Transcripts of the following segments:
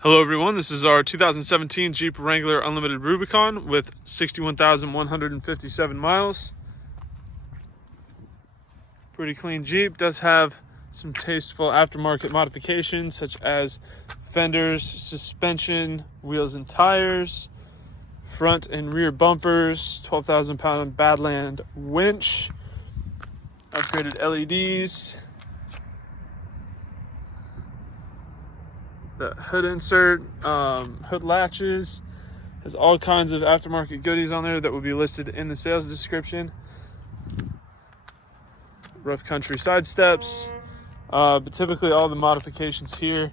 Hello everyone, this is our 2017 Jeep Wrangler Unlimited Rubicon with 61,157 miles. Pretty clean Jeep, does have some tasteful aftermarket modifications such as fenders, suspension, wheels and tires, front and rear bumpers, 12,000 pound Badland winch, upgraded LEDs, the hood insert, hood latches, has all kinds of aftermarket goodies on there that will be listed in the sales description. Rough country side steps, but typically all the modifications here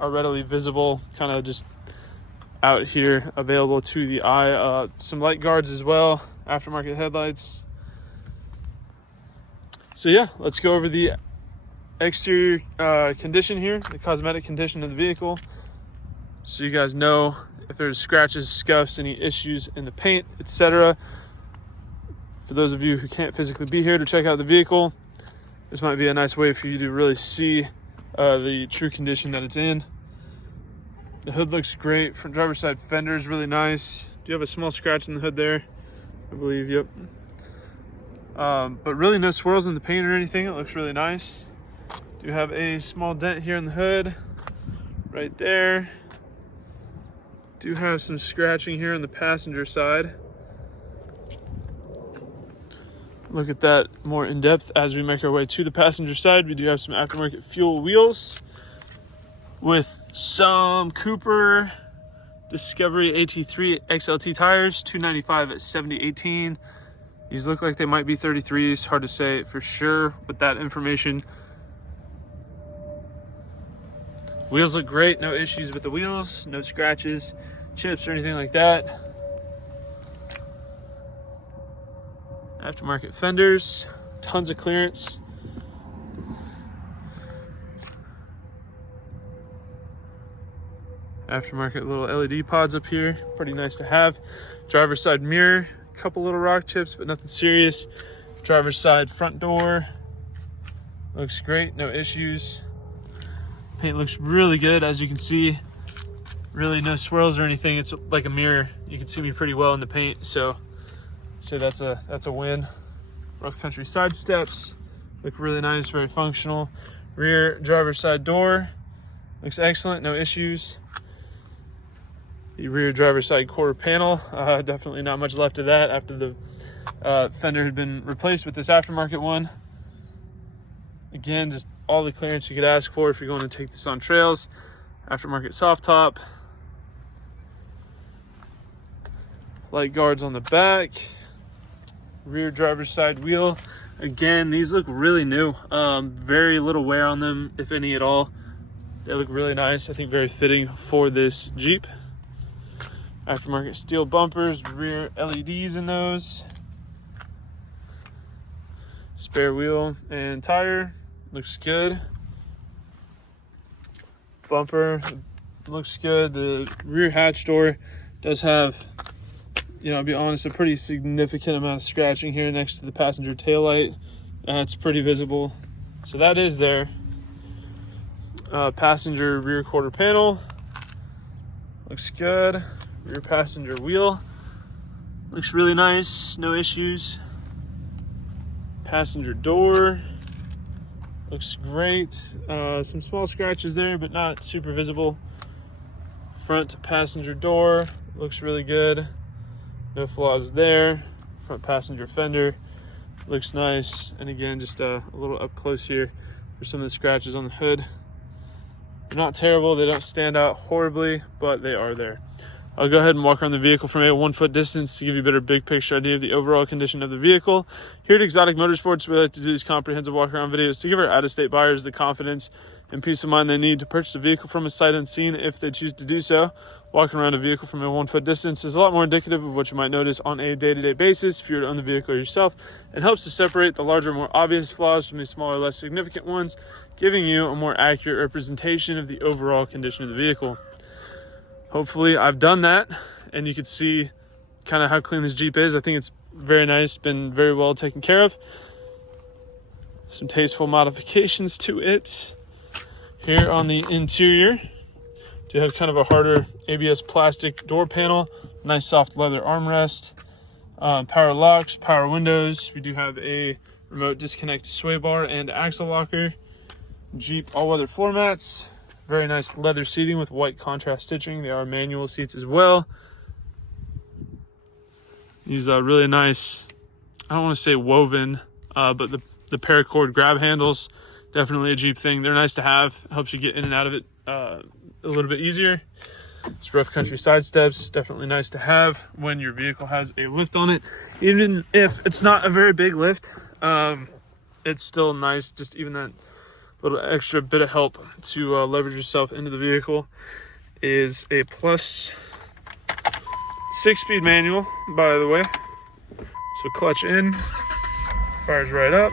are readily visible, kind of just out here, available to the eye. Some light guards as well, aftermarket headlights. So yeah, let's go over the exterior condition here, the cosmetic condition of the vehicle, so you guys know if there's scratches, scuffs, any issues in the paint, etc. For those of you who can't physically be here to check out the vehicle, this might be a nice way for you to really see the true condition that it's in. The hood looks great. Front driver's side fender is really nice. Do you have a small scratch in the hood there? I believe, yep. But really no swirls in the paint or anything. It looks really nice. Do have a small dent here in the hood, right there. Do have some scratching here on the passenger side. Look at that more in depth as we make our way to the passenger side. We do have some aftermarket fuel wheels with some Cooper Discovery AT3 XLT tires, 295 at 70/18. These look like they might be 33s, hard to say for sure with that information. Wheels look great, no issues with the wheels, no scratches, chips, or anything like that. Aftermarket fenders, tons of clearance. Aftermarket little LED pods up here, pretty nice to have. Driver's side mirror, a couple little rock chips, but nothing serious. Driver's side front door, looks great, no issues. Paint looks really good, as you can see. Really no swirls or anything. It's like a mirror. You can see me pretty well in the paint, so that's a win. Rough country side steps look really nice, very functional. Rear driver's side door looks excellent, no issues. The rear driver's side quarter panel, definitely not much left of that after the fender had been replaced with this aftermarket one. Again, just all the clearance you could ask for if you're going to take this on trails. Aftermarket soft top. Light guards on the back. Rear driver's side wheel. Again, these look really new. Very little wear on them, if any at all. They look really nice. I think very fitting for this Jeep. Aftermarket steel bumpers, rear LEDs in those. Spare wheel and tire. Looks good. Bumper looks good. The rear hatch door does have, I'll be honest, a pretty significant amount of scratching here next to the passenger taillight. It's pretty visible. So that is there. Passenger rear quarter panel. Looks good. Rear passenger wheel. Looks really nice. No issues. Passenger door. Looks great. Some small scratches there, but not super visible. Front passenger door looks really good. No flaws there. Front passenger fender looks nice. And again, just a little up close here for some of the scratches on the hood. They're not terrible. They don't stand out horribly, but they are there. I'll go ahead and walk around the vehicle from a 1 foot distance to give you a better big picture idea of the overall condition of the vehicle. Here at Exotic Motorsports, we like to do these comprehensive walk around videos to give our out-of-state buyers the confidence and peace of mind they need to purchase a vehicle from a sight unseen if they choose to do so. Walking around a vehicle from a 1 foot distance is a lot more indicative of what you might notice on a day-to-day basis if you were to own the vehicle yourself, and helps to separate the larger, more obvious flaws from the smaller, less significant ones, giving you a more accurate representation of the overall condition of the vehicle. Hopefully I've done that and you can see kind of how clean this Jeep is. I think it's very nice, been very well taken care of. Some tasteful modifications to it. Here on the interior, Do have kind of a harder ABS plastic door panel, nice soft leather armrest, power locks, power windows. We do have a remote disconnect sway bar and axle locker. Jeep all-weather floor mats. Very nice leather seating with white contrast stitching. They are manual seats as well. These are really nice, I don't want to say woven, but the paracord grab handles, definitely a Jeep thing. They're nice to have. Helps you get in and out of it a little bit easier. It's rough country side steps, definitely nice to have when your vehicle has a lift on it. Even if it's not a very big lift, it's still nice, just even that little extra bit of help to leverage yourself into the vehicle. Is a plus 6-speed manual, by the way. So clutch in, fires right up.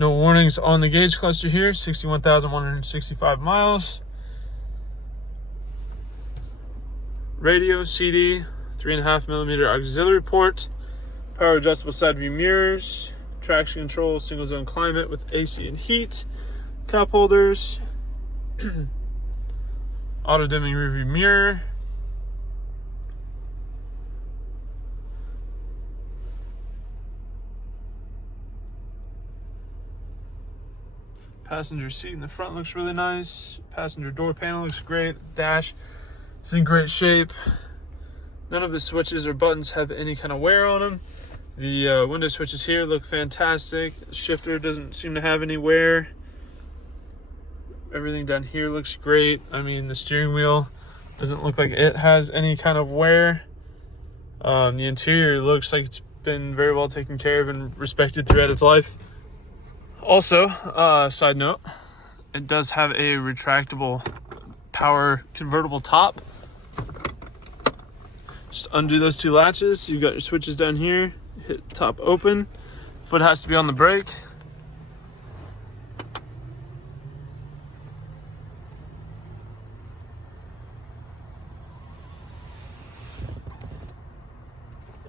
No warnings on the gauge cluster here, 61,165 miles. Radio, CD, 3.5mm auxiliary port, power adjustable side view mirrors, traction control, single zone climate with AC and heat, cup holders, auto dimming rearview mirror, passenger seat in the front looks really nice. Passenger door panel looks great. Dash is in great shape. None of the switches or buttons have any kind of wear on them. The window switches here look fantastic. The shifter doesn't seem to have any wear. Everything down here looks great. I mean, the steering wheel doesn't look like it has any kind of wear. The interior looks like it's been very well taken care of and respected throughout its life. Also, side note, it does have a retractable power convertible top. Just undo those two latches. You've got your switches down here. Hit top open. Foot has to be on the brake.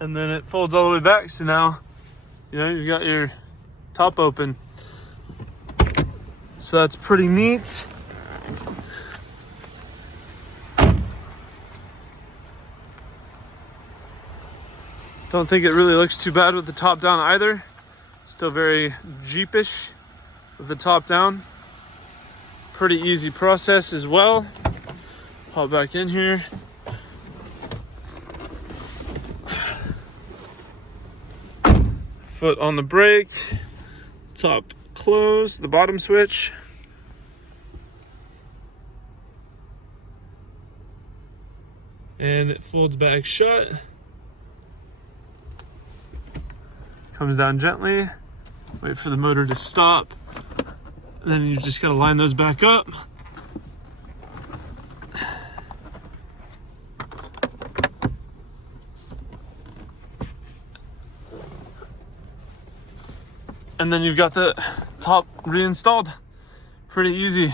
And then it folds all the way back. So now, you've got your top open. So that's pretty neat. Don't think it really looks too bad with the top down either. Still very Jeepish with the top down. Pretty easy process as well. Hop back in here. Foot on the brake. Top closed, the bottom switch. And it folds back shut. Comes down gently. Wait for the motor to stop. And then you just gotta line those back up. And then you've got the top reinstalled. Pretty easy.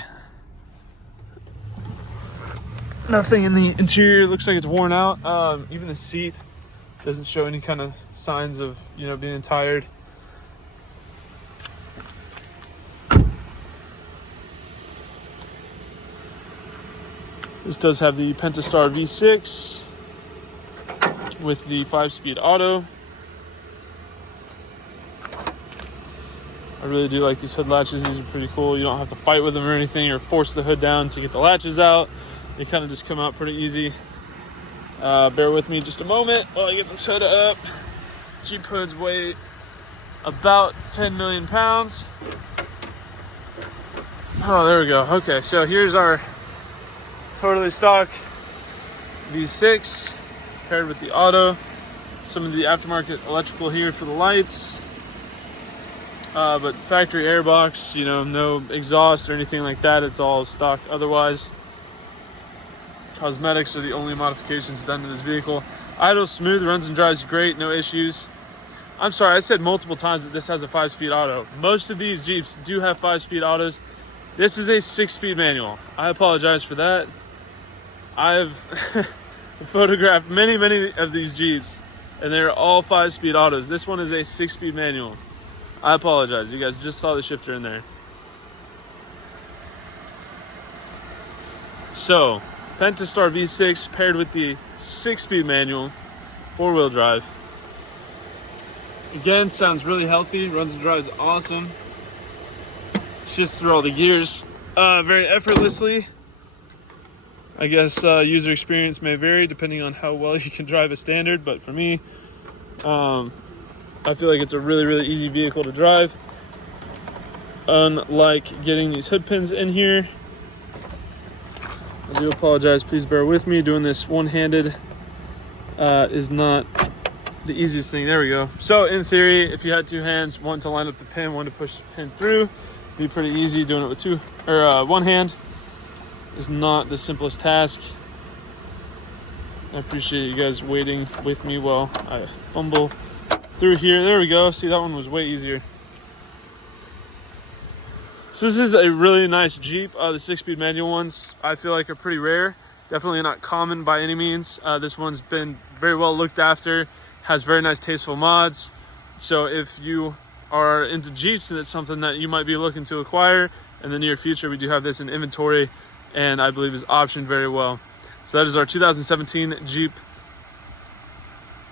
Nothing in the interior looks like it's worn out. Even the seat doesn't show any kind of signs of, being tired. This does have the Pentastar V6 with the 5-speed auto. I really do like these hood latches. These are pretty cool. You don't have to fight with them or anything or force the hood down to get the latches out. They kind of just come out pretty easy. Bear with me just a moment while I get this hood up. Jeep hoods weigh about 10 million pounds. Oh, there we go. Okay, so here's our totally stock V6 paired with the auto. Some of the aftermarket electrical here for the lights. But factory airbox, no exhaust or anything like that. It's all stock otherwise. Cosmetics are the only modifications done to this vehicle. Idle smooth, runs and drives great, no issues. I'm sorry, I said multiple times that this has a 5-speed auto. Most of these Jeeps do have 5-speed autos. This is a 6-speed manual. I apologize for that. I've photographed many of these Jeeps, and they're all 5-speed autos. This one is a 6-speed manual. I apologize. You guys just saw the shifter in there. So, Pentastar V6 paired with the 6-speed manual, 4-wheel drive. Again, sounds really healthy. Runs and drives awesome. Shifts through all the gears very effortlessly. I guess user experience may vary depending on how well you can drive a standard, but for me, I feel like it's a really, really easy vehicle to drive. Unlike getting these hood pins in here. I do apologize, please bear with me. Doing this one-handed is not the easiest thing. There we go. So in theory, if you had 2 hands, one to line up the pin, one to push the pin through, it'd be pretty easy. Doing it with one hand is not the simplest task. I appreciate you guys waiting with me while I fumble through here. There we go. See, that one was way easier. So this is a really nice Jeep. The 6-speed manual ones I feel like are pretty rare. Definitely not common by any means. This one's been very well looked after. Has very nice tasteful mods. So if you are into Jeeps and it's something that you might be looking to acquire in the near future, we do have this in inventory and I believe is optioned very well. So that is our 2017 Jeep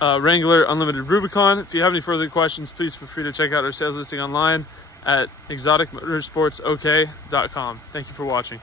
Wrangler Unlimited Rubicon. If you have any further questions, please feel free to check out our sales listing online at exoticmotorsportsok.com. Thank you for watching.